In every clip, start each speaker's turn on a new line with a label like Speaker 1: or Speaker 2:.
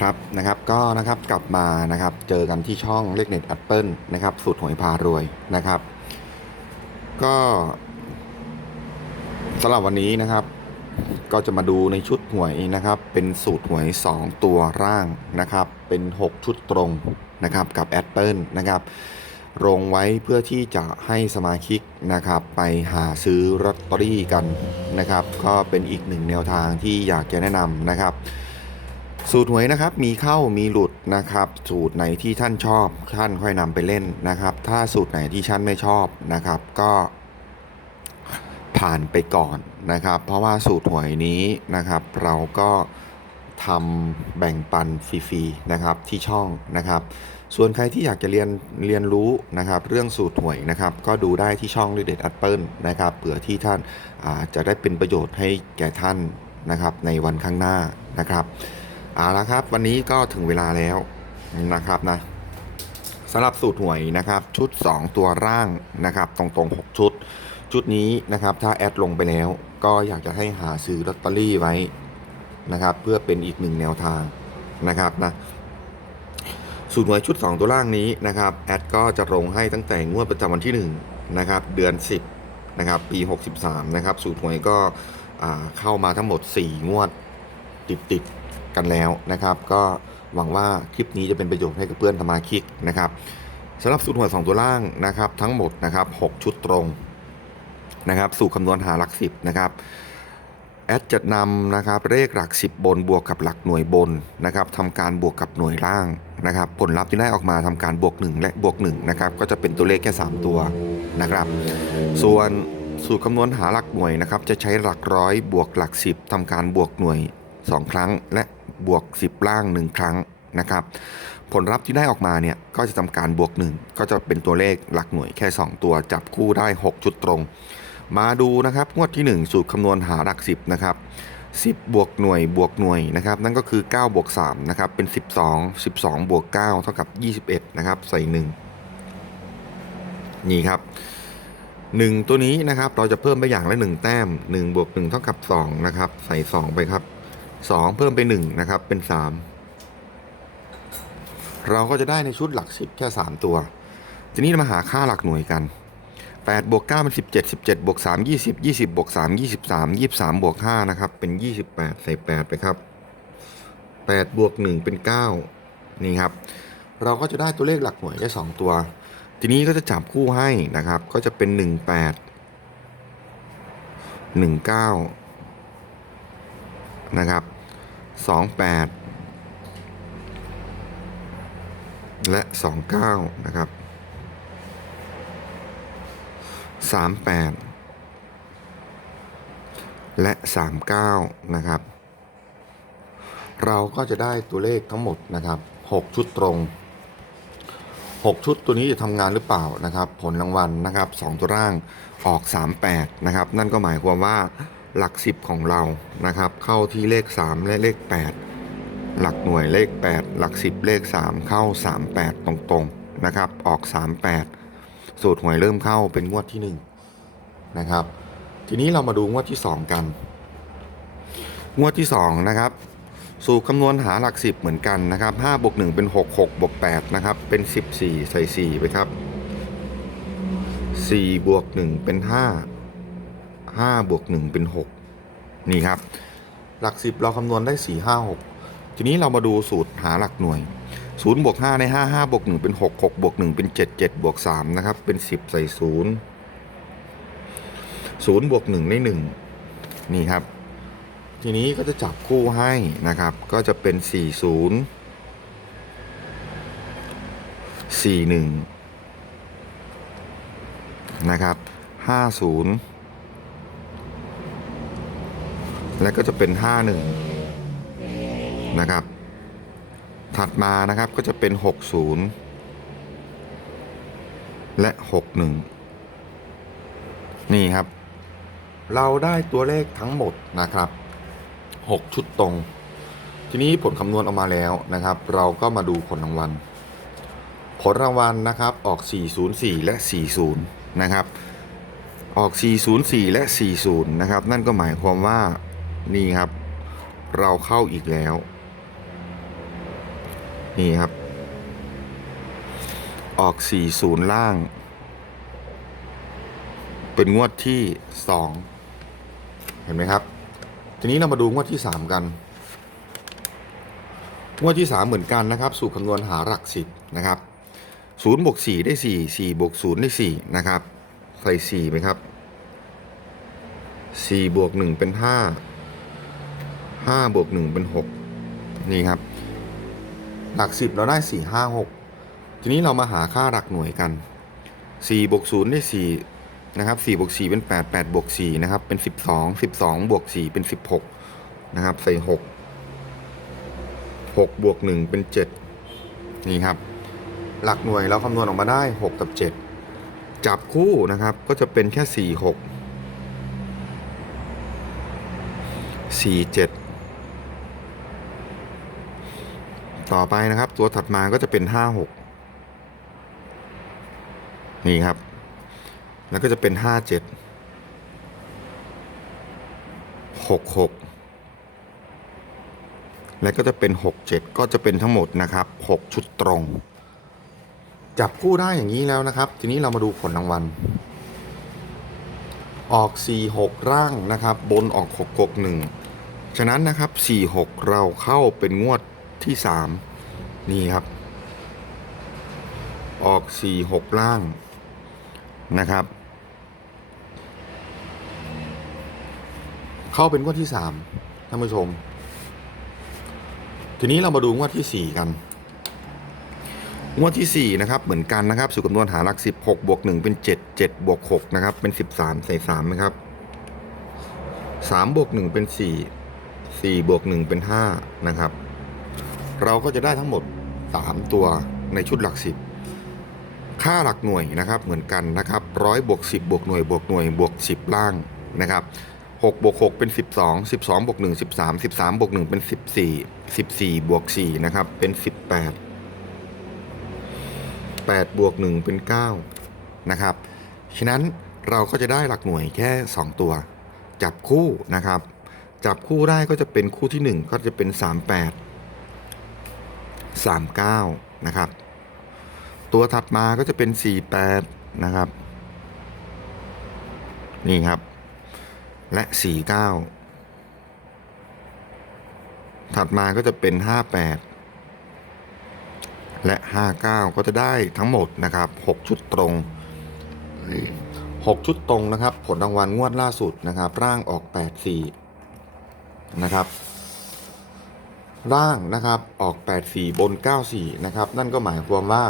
Speaker 1: ครับนะครับก็นะครับกลับมานะครับเจอกันที่ช่องเลขเน็ตแอปเปิลนะครับสูตรหวยพารวยนะครับ ก็สำหรับวันนี้นะครับ ก็จะมาดูในชุดหวยนะครับ เป็นสูตรหวย 2 ตัวร่างนะครับ เป็น 6 ชุดตรงนะครับกับแอปเปิลนะครับลงไว้เพื่อที่จะให้สมาชิกนะครับ ไปหาซื้อลอตเตอรี่กันนะครับ ก็เป็นอีกหนึ่งแนวทางที่อยากจะแนะนำนะครับ สูตรหวยนะครับมีเข้ามีหลุดนะครับ สูตรไหนที่ท่านชอบท่านค่อยนำไปเล่นนะครับ ถ้าสูตรไหนที่ท่านไม่ชอบนะครับ ก็ผ่านไปก่อนนะครับ เพราะว่าสูตรหวยนี้นะครับ เราก็ทำแบ่งปันฟรีๆนะครับที่ช่องนะครับ ส่วนใครที่อยากจะเรียนเรียนรู้นะครับ เรื่องสูตรหวยนะครับ ก็ดูได้ที่ช่องลิเดตแอปเปิลนะครับเผื่อที่ท่านจะได้เป็นประโยชน์ให้แก่ท่านนะครับ ในวันข้างหน้านะครับ เอาละครับ วันนี้ก็ถึงเวลาแล้วนะครับนะสำหรับสูตรหวยนะครับ ชุด 2 ตัวร่างนะครับ ตรงๆ 6 ชุด ชุดนี้นะครับ ถ้าแอดลงไปแล้ว ก็อยากจะให้หาซื้อลอตเตอรี่ไว้นะครับ เพื่อเป็นอีกหนึ่งแนวทางนะครับนะสูตรหวยชุด 2 ตัวล่างนี้นะครับแอดก็จะลงให้ตั้งแต่งวดประจำวันที่ 1 นะครับ เดือน 10 นะครับ ปี 63 นะครับ สูตรหวยก็เข้ามาทั้งหมด 4 งวดติดๆ กันแล้วนะครับ ก็หวังว่าคลิปนี้จะเป็นประโยชน์ให้กับเพื่อนสมาชิกนะครับสำหรับสูตรหวย2ตัวล่างนะครับ ทั้งหมดนะครับ6ชุดตรงนะครับสูตรคำนวณหาหลักสิบนะครับแอดจะนำนะครับเลขหลัก 10 บนบวกกับหลักหน่วยบนนะครับทำการบวกกับหน่วยล่างนะครับ ผลลัพธ์ที่ได้ออกมาทำการบวก 1 และบวก1นะครับก็จะเป็นตัวเลขแค่ 3 ตัวนะครับ ส่วนสูตรคำนวณหาหลักหน่วยนะครับจะใช้หลักร้อยบวกหลัก 10ทำการบวกหน่วย 2 ครั้ง และ บวก 10 ล่าง 1 ครั้งนะครับ ผลลัพธ์ที่ได้ออกมาเนี่ยก็จะทำการบวก 1 ก็จะเป็นตัวเลขหลักหน่วยแค่ 2 ตัวจับคู่ได้6ชุดตรง มาดูนะครับงวดที่ 1 สูตรคำนวณหาหลัก 10 นะครับ 10 บวกหน่วยบวกหน่วยนะครับ นั่นก็คือ 9 บวก3นะครับเป็น 12 12 บวก 9 เท่ากับ 21 นะครับ ใส่ 1 นี่ครับ1 ตัวนี้นะครับเราจะเพิ่มไปอย่างละ 1 แต้ม 1 บวก 1 เท่ากับ 2 นะครับ ใส่ 2 ไปครับ 2 เพิ่มไป1นะครับเป็น 3 เราก็จะได้ในชุดหลัก 10 แค่ 3 ตัว ทีนี้มาหาค่าหลักหน่วยกัน8บวก9เป็น17 17บวก3 20 20บวก3 23 23บวก5นะครับเป็น 28 ใส่ 8 ไปครับ8บวก1เป็น 9 นี่ครับ เราก็จะได้ตัวเลขหลักหน่วยได้ 2 ตัว ทีนี้ก็จะจับคู่ให้นะครับ ก็จะเป็น 18 19 นะครับ 28 และ 29 นะครับ 38 และ 39 นะครับ เราก็จะได้ตัวเลขทั้งหมดนะครับ 6 ชุดตรง 6 ชุดตัวนี้จะทำงานหรือเปล่านะครับ ผลรางวัลนะครับ 2 ตัวร่างออก 38 นะครับ นั่นก็หมายความว่า หลัก 10 ของเรานะครับ เข้าที่เลข 3 และเลข 8 หลักหน่วยเลข 8 หลัก 10 เลข 3 เข้า 38 ตรงๆนะครับ ออก 38 สูตรหวยเริ่มเข้าเป็นงวดที่ 1 นะครับ ทีนี้เรามาดูงวดที่ 2 กัน งวดที่ 2 นะครับ สูตรคำนวณหาหลัก 10 เหมือนกันนะครับ5บวก1เป็น 6 6บวก8นะครับ เป็น 14 ใส่ 4 ไปครับ4บวก1เป็น 5 5บวก1เป็น 6 นี่ครับ หลัก 10 เราคำนวณได้ 4 5 6 ทีนี้เรามาดูสูตรหาหลักหน่วย0บวก5ใน 5 5บวก1เป็น 6 6บวก1เป็น 7 7บวก3นะครับ เป็น 10 ใส่0 0บวก1ได้1นี่ครับ ทีนี้ก็จะจับคู่ให้นะครับ ก็จะเป็น 40 41 นะครับ 50 และก็จะเป็น 51 นะครับ ถัดมานะครับก็จะเป็น 60 และ 61 นี่ครับ เราได้ตัวเลขทั้งหมดนะครับ 6 ชุดตรง ทีนี้ผลคำนวณออกมาแล้วนะครับ เราก็มาดูผลรางวัล ผลรางวัลนะครับออก 404 และ 40 นะครับออก 404 และ 40 นะครับ นั่นก็หมายความว่า นี่ครับ เราเข้าอีกแล้ว นี่ครับ ออก 40 ล่าง เป็นงวดที่ 2 เห็นไหมครับ ทีนี้เรามาดูงวดที่ 3 กัน งวดที่ 3 เหมือนกันนะครับ สูตรคำนวณหาหลักสิบนะครับ0บวก4ได้ 4 4บวก0ได้ 4 นะครับ ใส่4ไหมครับ4บวก1เป็น 5 5บวก1เป็น6นี่ครับ หลักสิบเราได้4 5 6ทีนี้เรามาหาค่าหลักหน่วยกัน4บวก0ได้4นะครับ4บวก4เป็น8 8บวก4นะครับ เป็น12 12บวก4เป็น16นะครับ ใส่6 6บวก1เป็น7นี่ครับ หลักหน่วยเราคำนวณออกมาได้6กับ7จับคู่นะครับก็จะเป็นแค่4 6 4 7 ต่อไปนะครับ ตัวถัดมาก็จะเป็น5 6นี่ครับ แล้วก็จะเป็น5 7 6 6และก็จะเป็น 6 7 ก็จะเป็นทั้งหมดนะครับ 6 ชุดตรง จับคู่ได้อย่างนี้แล้วนะครับ ทีนี้เรามาดูผลรางวัล ออก 4 6 ร่างนะครับ บนออก 6 6 1 ฉะนั้นนะครับ 4 6 เราเข้าเป็นงวด ที่3นี่ครับ ออก4 6ล่างนะครับ เข้าเป็นงวดที่3ท่านผู้ชม ทีนี้เรามาดูงวดที่4กันงวดที่ 4 นะครับ เหมือนกันนะครับสูตรคำนวณหาหลัก 16 บวก 1 เป็น 7 7 บวก 6 นะครับ เป็น 13 ใส่ 3 นะครับ 3 บวก 1 เป็น 4 4 บวก 1 เป็น 5 นะครับ เราก็จะได้ทั้งหมด 3 ตัวในชุดหลัก10ค่าหลักหน่วยนะครับเหมือนกันนะครับร้อยบวก10บวกหน่วยบวกหน่วยบวก10 ล่างนะครับ6บวก6เป็น 12 12บวก1 13 13บวก1เป็น 14 14บวก4นะครับเป็น18 8บวก1เป็น9นะครับฉะนั้นเราก็จะได้หลักหน่วยแค่ 2 ตัว จับคู่นะครับ จับคู่ได้ก็จะเป็นคู่ที่ 1 ก็จะเป็น 38 39 นะครับ ตัวถัดมาก็จะเป็น 48 นะครับ นี่ครับ และ 49 ถัดมาก็จะเป็น 58 และ 59 ก็จะได้ทั้งหมดนะครับ 6 ชุดตรง 6 ชุดตรงนะครับ ผลรางวัลงวดล่าสุดนะครับ ร่างออก 84 นะครับ ร่างนะครับออก 84 บน 94 นะครับ นั่นก็หมายความว่า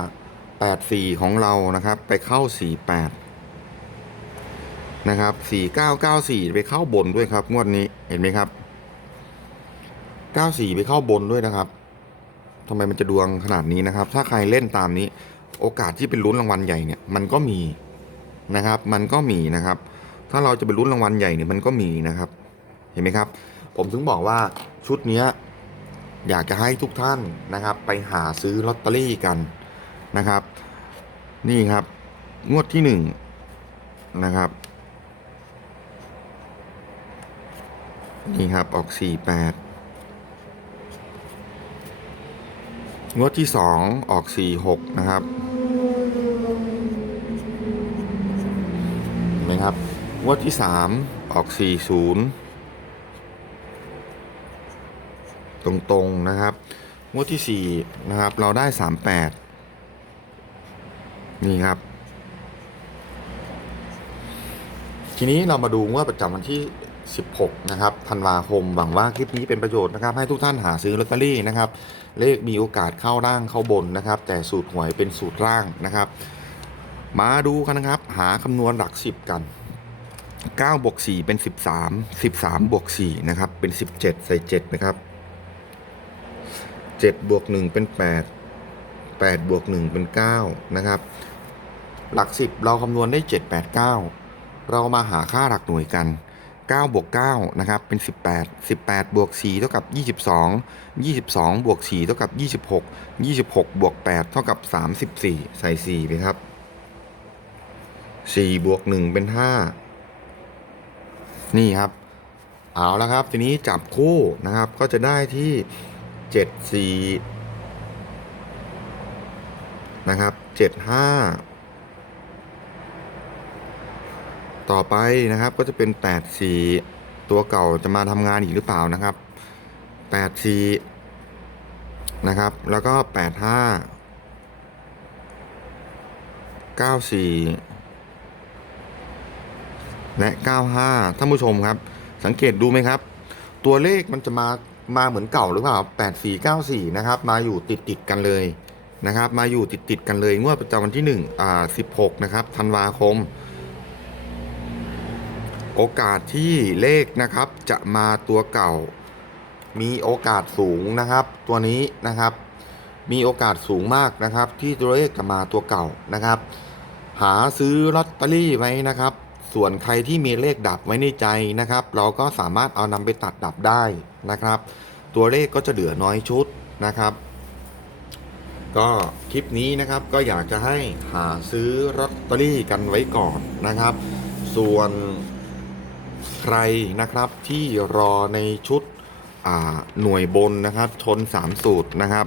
Speaker 1: 84 ของเรานะครับ ไปเข้า 48 นะครับ 4994 ไปเข้าบนด้วยครับ งวดนี้เห็นไหมครับ 94 ไปเข้าบนด้วยนะครับทำไมมันจะดวงขนาดนี้นะครับ ถ้าใครเล่นตามนี้ โอกาสที่เป็นลุ้นรางวัลใหญ่เนี่ยมันก็มีนะครับ มันก็มีนะครับ ถ้าเราจะไปลุ้นรางวัลใหญ่เนี่ยมันก็มีนะครับ เห็นไหมครับ ผมถึงบอกว่าชุดเนี้ย อยากจะให้ทุกท่านนะครับ ไปหาซื้อลอตเตอรี่กันนะครับ นี่ครับ งวดที่หนึ่งนะครับนี่ครับออกสี่แปดงวดที่สองออกสี่หกนะครับเห็นไหมครับงวดที่สามออกสี่ศูนย์ ตรงๆนะครับ งวดที่ 4 นะครับ เราได้ 38 นี่ครับ ทีนี้เรามาดูงวดประจำวันที่ 16 นะครับธันวาคมหวังว่าคลิปนี้เป็นประโยชน์นะครับ ให้ทุกท่านหาซื้อลอตเตอรี่นะครับ เลขมีโอกาสเข้าร่างเข้าบนนะครับ แต่สูตรหวยเป็นสูตรร่างนะครับ มาดูกันนะครับ หาคำนวณหลัก 10 กัน9บวก4เป็น 13 13บวก4นะครับ เป็น 17 ใส่ 7 นะครับ เจ็ดบวกหนึ่งเป็นแปดแปดบวกหนึ่งเป็นเก้านะครับ หลักสิบเราคำนวณได้เจ็ดแปดเก้าเรามาหาค่าหลักหน่วยกันเก้าบวกเก้านะครับ เป็นสิบแปดสิบแปดบวกสี่เท่ากับยี่สิบสองยี่สิบสองบวกสี่เท่ากับยี่สิบหกยี่สิบหกบวกแปดเท่ากับสามสิบสี่ใส่สี่ไปครับสี่บวกหนึ่งเป็นห้านี่ครับ เอาแล้วครับ ทีนี้จับคู่นะครับ ก็จะได้ที่ เจ็ดสี่นะครับเจ็ดห้าต่อไปนะครับก็จะเป็นแปดสี่ตัวเก่าจะมาทำงานอีกหรือเปล่านะครับแปดสี่นะครับ แล้วก็แปดห้าเก้าสี่และเก้าห้าท่านผู้ชมครับ สังเกตดูไหมครับ ตัวเลขมันจะมา มาเหมือนเก่าหรือเปล่าแปดสี่เก้าสี่นะครับ มาอยู่ติดติดกันเลยนะครับ มาอยู่ติดติดกันเลยงวดประจำวันที่หนึ่งอ่าสิบหกนะครับธันวาคม โอกาสที่เลขนะครับจะมาตัวเก่า มีโอกาสสูงนะครับ ตัวนี้นะครับ มีโอกาสสูงมากนะครับ ที่ตัวเลขจะมาตัวเก่านะครับ หาซื้อลอตเตอรี่ไว้นะครับ ส่วนใครที่มีเลขดับไว้ในใจนะครับ เราก็สามารถเอานำไปตัดดับได้นะครับ ตัวเลขก็จะเหลือน้อยชุดนะครับ ก็คลิปนี้นะครับก็อยากจะให้หาซื้อลอตเตอรี่กันไว้ก่อนนะครับ ส่วนใครนะครับที่รอในชุดหน่วยบนนะครับ ชน 3 สูตรนะครับ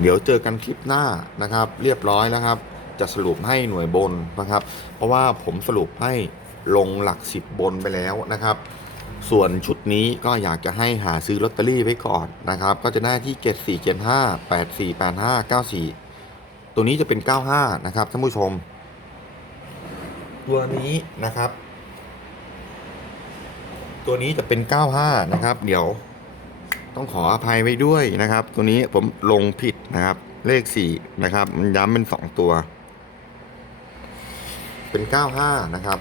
Speaker 1: เดี๋ยวเจอกันคลิปหน้านะครับ เรียบร้อยแล้วครับ จะสรุปให้หน่วยบนนะครับ เพราะว่าผมสรุปให้ลงหลัก 10 บนไปแล้วนะครับ ส่วนชุดนี้ก็อยากจะให้หาซื้อลอตเตอรี่ไว้ก่อนนะครับ ก็จะได้ที่ 74 75 84 85 94 ตัวนี้จะเป็น 95 นะครับท่านผู้ชม ตัวนี้นะครับ ตัวนี้จะเป็น 95 นะครับ เดี๋ยวต้องขออภัยไว้ด้วยนะครับ ตัวนี้ผมลงผิดนะครับเลข 4 นะครับ มันย้ำเป็น 2 ตัว เป็น 95 นะครับ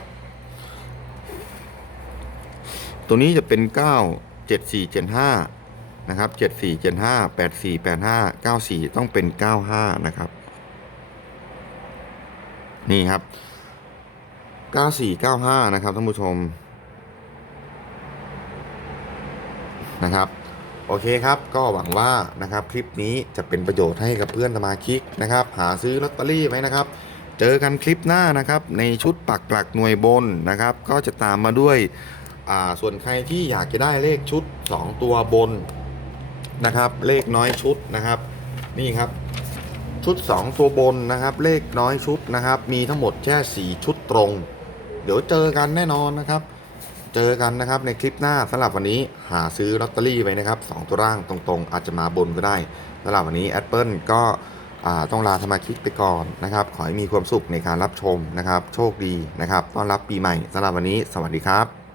Speaker 1: ตัวนี้จะเป็น 9 7 4 7 5 นะครับ 7 4 7 5 8 4 8 5 9 4 ต้องเป็น 95 นะครับ นี่ครับ 94 95 นะครับท่านผู้ชม นะครับโอเคครับ ก็หวังว่านะครับคลิปนี้จะเป็นประโยชน์ให้กับเพื่อนสมาชิกนะครับ หาซื้อลอตเตอรี่ไว้นะครับ เจอกันคลิปหน้านะครับ ในชุดปักหลักหน่วยบนนะครับ ก็จะตามมาด้วยส่วนใครที่อยากจะได้เลขชุด 2 ตัวบนนะครับ เลขน้อยชุดนะครับ นี่ครับชุด 2 ตัวบนนะครับ เลขน้อยชุดนะครับ มีทั้งหมดแค่4ชุดตรง เดี๋ยวเจอกันแน่นอนนะครับ เจอกันนะครับในคลิปหน้าสำหรับวันนี้หาซื้อลอตเตอรี่ไว้นะครับสองตัวร่างตรงๆ อาจจะมาบนก็ได้สำหรับวันนี้แอดเปิลก็ ต้องลาสมาชิกไปก่อนนะครับ ขอให้มีความสุขในการรับชมนะครับ โชคดีนะครับ ต้อนรับปีใหม่สำหรับวันนี้ สวัสดีครับ